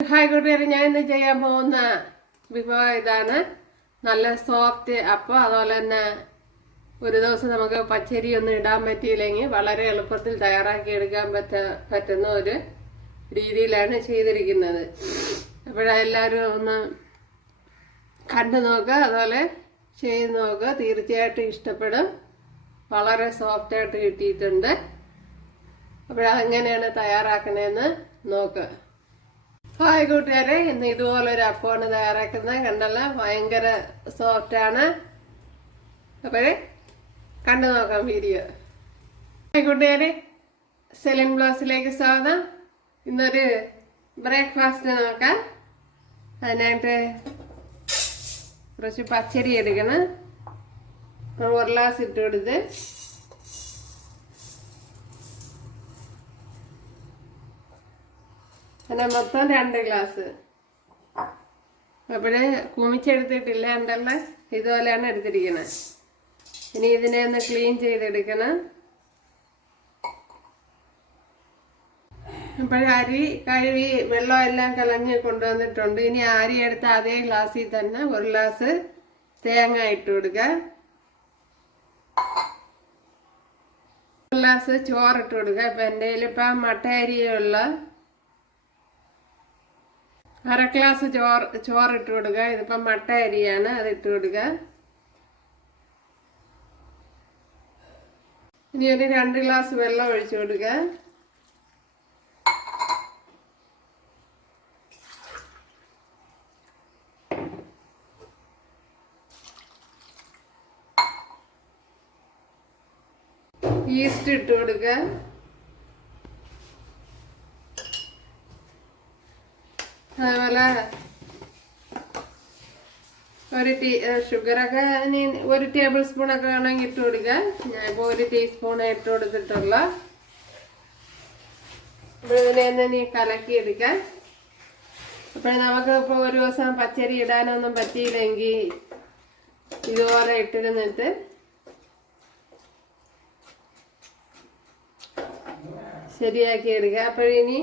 Hi കൂട്ടുകാരെ, ഞാൻ ഇന്ന് ചെയ്യാൻ പോകുന്ന വിഭവം ഇതാണ്. നല്ല സോഫ്റ്റ് അപ്പം. അതുപോലെ തന്നെ ഒരു ദിവസം നമുക്ക് പച്ചരി ഒന്നും ഇടാൻ പറ്റിയില്ലെങ്കിൽ വളരെ എളുപ്പത്തിൽ തയ്യാറാക്കി എടുക്കാൻ പറ്റുന്ന ഒരു രീതിയിലാണ് ചെയ്തിരിക്കുന്നത്. അപ്പോഴെല്ലാവരും ഒന്ന് കണ്ടു നോക്കുക, അതുപോലെ ചെയ്ത് നോക്കുക. തീർച്ചയായിട്ടും ഇഷ്ടപ്പെടും. വളരെ സോഫ്റ്റായിട്ട് കിട്ടിയിട്ടുണ്ട്. അപ്പോഴതെങ്ങനെയാണ് തയ്യാറാക്കണേന്ന് നോക്കുക. ഹായ് കൂട്ടുകാരെ, ഇന്ന് ഇതുപോലൊരു അപ്പമാണ് തയ്യാറാക്കുന്നത്. കണ്ടല്ല, ഭയങ്കര സോഫ്റ്റാണ്. അപ്പോഴേ കണ്ടു നോക്കാം വീഡിയോ. ഹായ് കൂട്ടുകാരെ, സെലിൻ ബ്ലോസിലേക്ക് സ്വാഗതം. ഇന്നൊരു ബ്രേക്ക്ഫാസ്റ്റ് നോക്കാം. അതിനായിട്ട് കുറച്ച് പച്ചരി എടുക്കണം. 1 ഗ്ലാസ് ഇട്ട് കൊടുത്ത് പിന്നെ മൊത്തം 2 ഗ്ലാസ്. അപ്പോഴേ കുമിച്ചെടുത്തിട്ടില്ല, ഉണ്ടല്ല, ഇതുപോലെയാണ് എടുത്തിരിക്കുന്നത്. ഇനി ഇതിനെ ഒന്ന് ക്ലീൻ ചെയ്തെടുക്കണം. അപ്പോഴരി കഴുകി വെള്ളം എല്ലാം കളഞ്ഞ് കൊണ്ടുവന്നിട്ടുണ്ട്. ഇനി അരി എടുത്ത അതേ ഗ്ലാസ്സിൽ തന്നെ 1 ഗ്ലാസ് തേങ്ങ ഇട്ട് കൊടുക്കുക. 1 ഗ്ലാസ് ചോറിട്ട് കൊടുക്കുക. ഇപ്പം എൻ്റെ കയ്യിലിപ്പം മട്ട അരിയുള്ള 1/2 ഗ്ലാസ് ചോറിട്ട് കൊടുക്കുക. ഇതിപ്പം മട്ട അരിയാണ്, അതിട്ട് കൊടുക്കുക. ഇനി ഒരു 2 ഗ്ലാസ് വെള്ളം ഒഴിച്ചു കൊടുക്കുക. ഈസ്റ്റ് ഇട്ട് കൊടുക്കുക. അതുപോലെ ഷുഗറൊക്കെ 1 ടേബിൾ സ്പൂണൊക്കെ വേണമെങ്കിൽ ഇട്ട് കൊടുക്കുക. ഞാനിപ്പോൾ 1 ടീസ്പൂൺ ഇട്ട് കൊടുത്തിട്ടുള്ള. അപ്പോൾ ഇതിനെ നീ കലക്കിയെടുക്കാം. അപ്പോൾ നമുക്ക് ഇപ്പോൾ ഒരു ദിവസം പച്ചരി ഇടാനൊന്നും പറ്റിയില്ലെങ്കിൽ ഇതുപോലെ ഇട്ടിരുന്നിട്ട് ശരിയാക്കി എടുക്കുക. അപ്പോഴിനി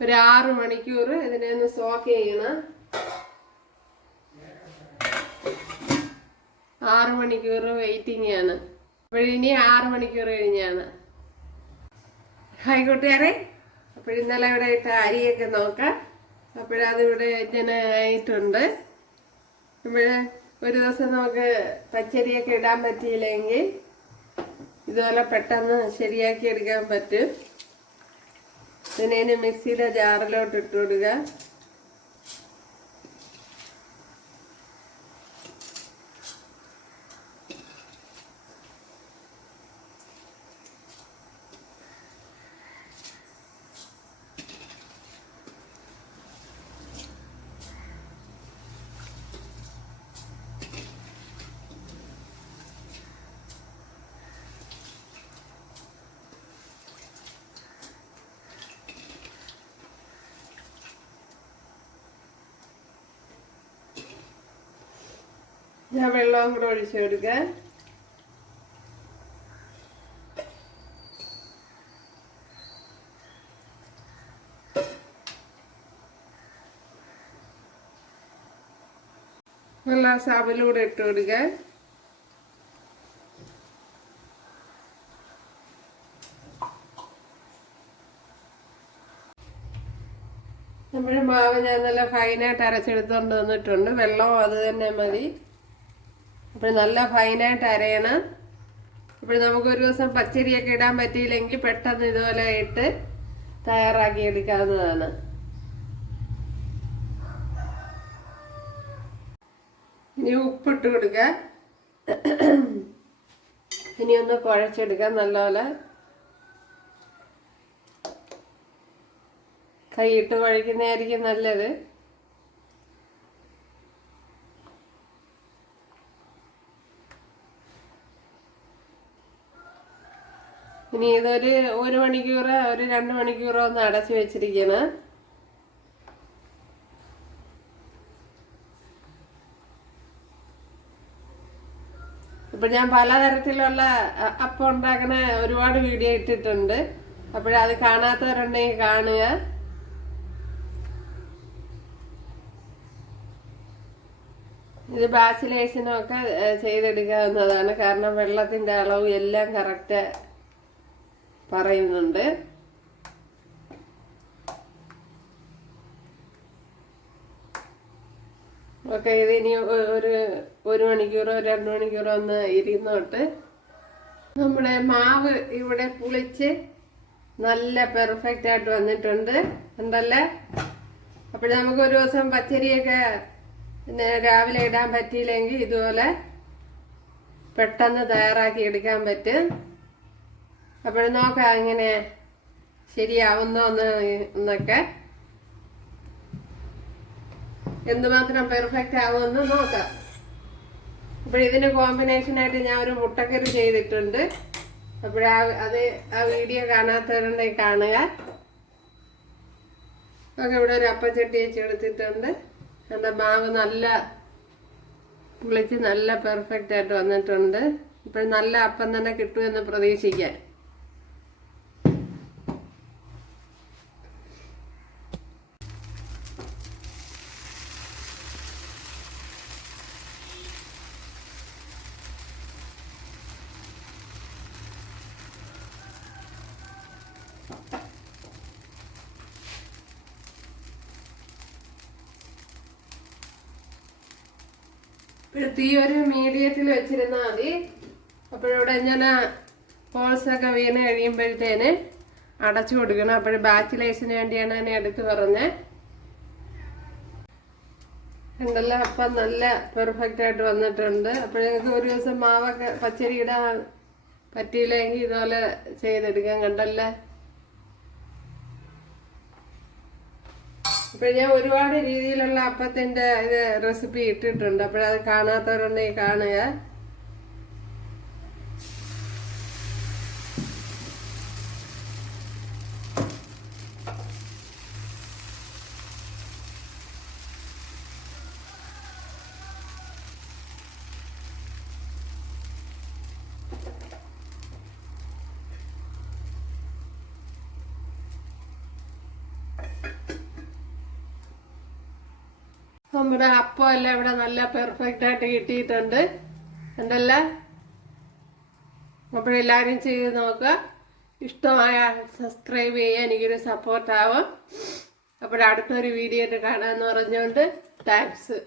ഒരു 6 മണിക്കൂർ ഇതിനെ ഒന്ന് സോക്ക് ചെയ്യണം. 6 മണിക്കൂർ വെയിറ്റിംഗ് ആണ്. അപ്പോഴിനി 6 മണിക്കൂർ കഴിഞ്ഞാണ്. ഹായ് കൂട്ടുകാരെ, അപ്പോഴിന്നലെ ഇവിടെ ഇട്ട അരിയൊക്കെ നോക്കാം. അപ്പോഴതിവിടെ ഇങ്ങനെ ആയിട്ടുണ്ട്. അപ്പോൾ ഒരു ദിവസം നമുക്ക് പച്ചരിയൊക്കെ ഇടാൻ പറ്റിയില്ലെങ്കിൽ ഇതുപോലെ പെട്ടെന്ന് ശരിയാക്കി എടുക്കാൻ പറ്റും. ഇതിനെ മിക്സിയുടെ ജാറിലോട്ട് ഇട്ട് കൊടുക്കുക. ഞാൻ വെള്ളവും കൂടെ ഒഴിച്ചു കൊടുക്കുക. നല്ല സാബിലൂടെ ഇട്ട് കൊടുക്കുക. നമ്മുടെ മാവ് ഞാൻ നല്ല ഫൈനായിട്ട് അരച്ചെടുത്തോണ്ട് വന്നിട്ടുണ്ട്. വെള്ളവും അത് തന്നെ മതി. അപ്പോൾ നല്ല ഫൈനായിട്ട് അരയണം. അപ്പോൾ നമുക്കൊരു ദിവസം പച്ചരിയൊക്കെ ഇടാൻ പറ്റിയില്ലെങ്കിൽ പെട്ടെന്ന് ഇതുപോലെ ഇട്ട് തയ്യാറാക്കി എടുക്കാവുന്നതാണ്. ഇനി ഉപ്പിട്ട് കൊടുക്കുക. ഇനി ഒന്ന് കുഴച്ചെടുക്കാം. നല്ലപോലെ കൈയിട്ട് കുഴക്കുന്നതായിരിക്കും നല്ലത്. ഇനി ഇതൊരു 1 മണിക്കൂറോ ഒരു 2 മണിക്കൂറോ ഒന്ന് അടച്ചു വെച്ചിരിക്കണം. ഇപ്പൊ ഞാൻ പലതരത്തിലുള്ള അപ്പം ഉണ്ടാക്കുന്ന ഒരുപാട് വീഡിയോ ഇട്ടിട്ടുണ്ട്. അപ്പോഴത് കാണാത്തവരുണ്ടെങ്കിൽ കാണുക. ഇത് ബാച്ചിലേഴ്സിനൊക്കെ ചെയ്തെടുക്കാവുന്നതാണ്. കാരണം വെള്ളത്തിൻ്റെ അളവ് എല്ലാം കറക്റ്റ് പറയുന്നുണ്ട്. ഓക്കെ, ഇത് ഇനി ഒരു മണിക്കൂറോ 2 മണിക്കൂറോ ഒന്ന് ഇരുന്നോട്ട്. നമ്മുടെ മാവ് ഇവിടെ പുളിച്ച് നല്ല പെർഫെക്റ്റ് ആയിട്ട് വന്നിട്ടുണ്ട് ഉണ്ടല്ലേ. അപ്പോൾ നമുക്ക് ഒരു ദിവസം പച്ചരിയൊക്കെ രാവിലെ ഇടാൻ പറ്റിയില്ലെങ്കിൽ ഇതുപോലെ പെട്ടെന്ന് തയ്യാറാക്കി എടുക്കാൻ പറ്റും. അപ്പോൾ നോക്കാം ഇങ്ങനെ ശരിയാവുന്നോ എന്നൊക്കെ, എന്തുമാത്രം പെർഫെക്റ്റ് ആവുമെന്ന് നോക്കാം. അപ്പോൾ ഇതിന് കോമ്പിനേഷനായിട്ട് ഞാൻ ഒരു മുട്ടക്കറി ചെയ്തിട്ടുണ്ട്. അപ്പോൾ ആ വീഡിയോ കാണാത്തവരുണ്ടെങ്കിൽ കാണുക. ഒക്കെ ഇവിടെ ഒരു അപ്പച്ചട്ടി വെച്ചെടുത്തിട്ടുണ്ട്. എൻ്റെ മാവ് നല്ല പുളിച്ച് നല്ല പെർഫെക്റ്റ് ആയിട്ട് വന്നിട്ടുണ്ട്. ഇപ്പോൾ നല്ല അപ്പം തന്നെ കിട്ടുമെന്ന് പ്രതീക്ഷിക്കാം. തീ ഒരു മീഡിയത്തിൽ വെച്ചിരുന്നാൽ മതി. അപ്പോഴിവിടെ ഇങ്ങനെ ഹോൾസൊക്കെ വീണ് കഴിയുമ്പോഴത്തേന് അടച്ചു കൊടുക്കണം. അപ്പോഴും ബാച്ചിലേഴ്സിന് വേണ്ടിയാണ് ഞാൻ എടുത്തു പറഞ്ഞത്. എന്തെല്ലാം അപ്പം നല്ല പെർഫെക്റ്റ് ആയിട്ട് വന്നിട്ടുണ്ട്. അപ്പോൾ നിങ്ങൾക്ക് ഒരു ദിവസം മാവൊക്കെ പച്ചരി ഇടാൻ പറ്റിയില്ലെങ്കിൽ ഇതുപോലെ ചെയ്തെടുക്കാൻ കണ്ടല്ലേ. അപ്പോൾ ഞാൻ ഒരുപാട് രീതിയിലുള്ള അപ്പത്തിൻ്റെ ഇത് റെസിപ്പി ഇട്ടിട്ടുണ്ട്. അപ്പോഴത് കാണാത്തവരുണ്ടെങ്കിൽ കാണുക. നമ്മുടെ അപ്പം എല്ലാം ഇവിടെ നല്ല പെർഫെക്റ്റ് ആയിട്ട് കിട്ടിയിട്ടുണ്ട് ഉണ്ടല്ല. അപ്പോഴെല്ലാവരും ചെയ്ത് നോക്കുക. ഇഷ്ടമായ സബ്സ്ക്രൈബ് ചെയ്യുക, എനിക്കൊരു സപ്പോർട്ടാവും. അപ്പോഴടുത്തൊരു വീഡിയോ ആയിട്ട് കാണാമെന്ന് പറഞ്ഞുകൊണ്ട് താങ്ക്സ്.